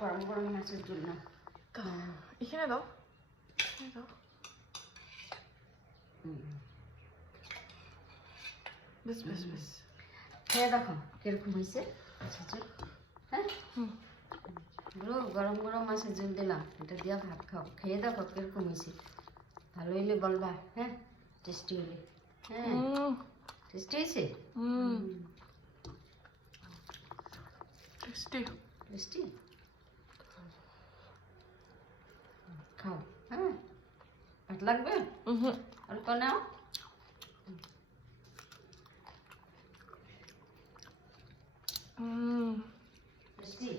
গরম গরম মাছের জন্য। এখানে দাও, এখানে দাও। বেশ বেশ বেশ, খেয়ে দেখো কিরকম হয়েছে মাছের ঝোল। হ্যাঁ গরম গরম মাছের ঝোল দিলাম, এটা দিয়ে ভাত খাও, খেয়ে দেখো কিরকম হয়েছে। ভালো হইলে বলবা, হ্যাঁ টেস্টি হইলে। হ্যাঁ টেস্টি হয়েছে, টেস্টি টেস্টি। খাও, হ্যাঁ ভাত লাগবে অল্প নাও। টেস্টি।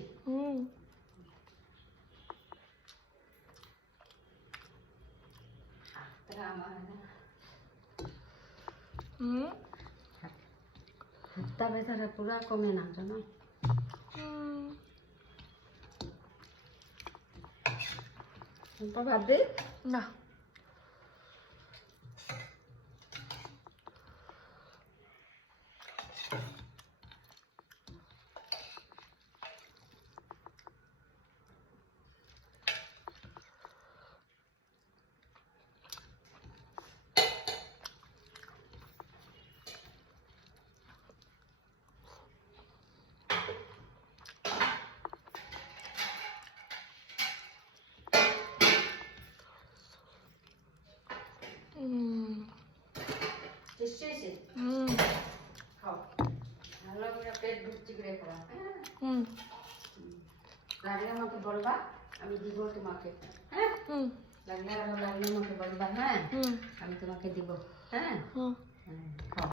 হাতটা ব্যথাটা পুরা কমে না জানো। ভাববে না টেস্টি হয়েছে। খাও ভালো করে পেট ভর্তি করে খাও। হ্যাঁ লাগলে আমাকে বলবা, আমি দিব তোমাকে। হ্যাঁ লাগলে আমাকে বলবা, হ্যাঁ আমি তোমাকে দিব। হ্যাঁ খাও।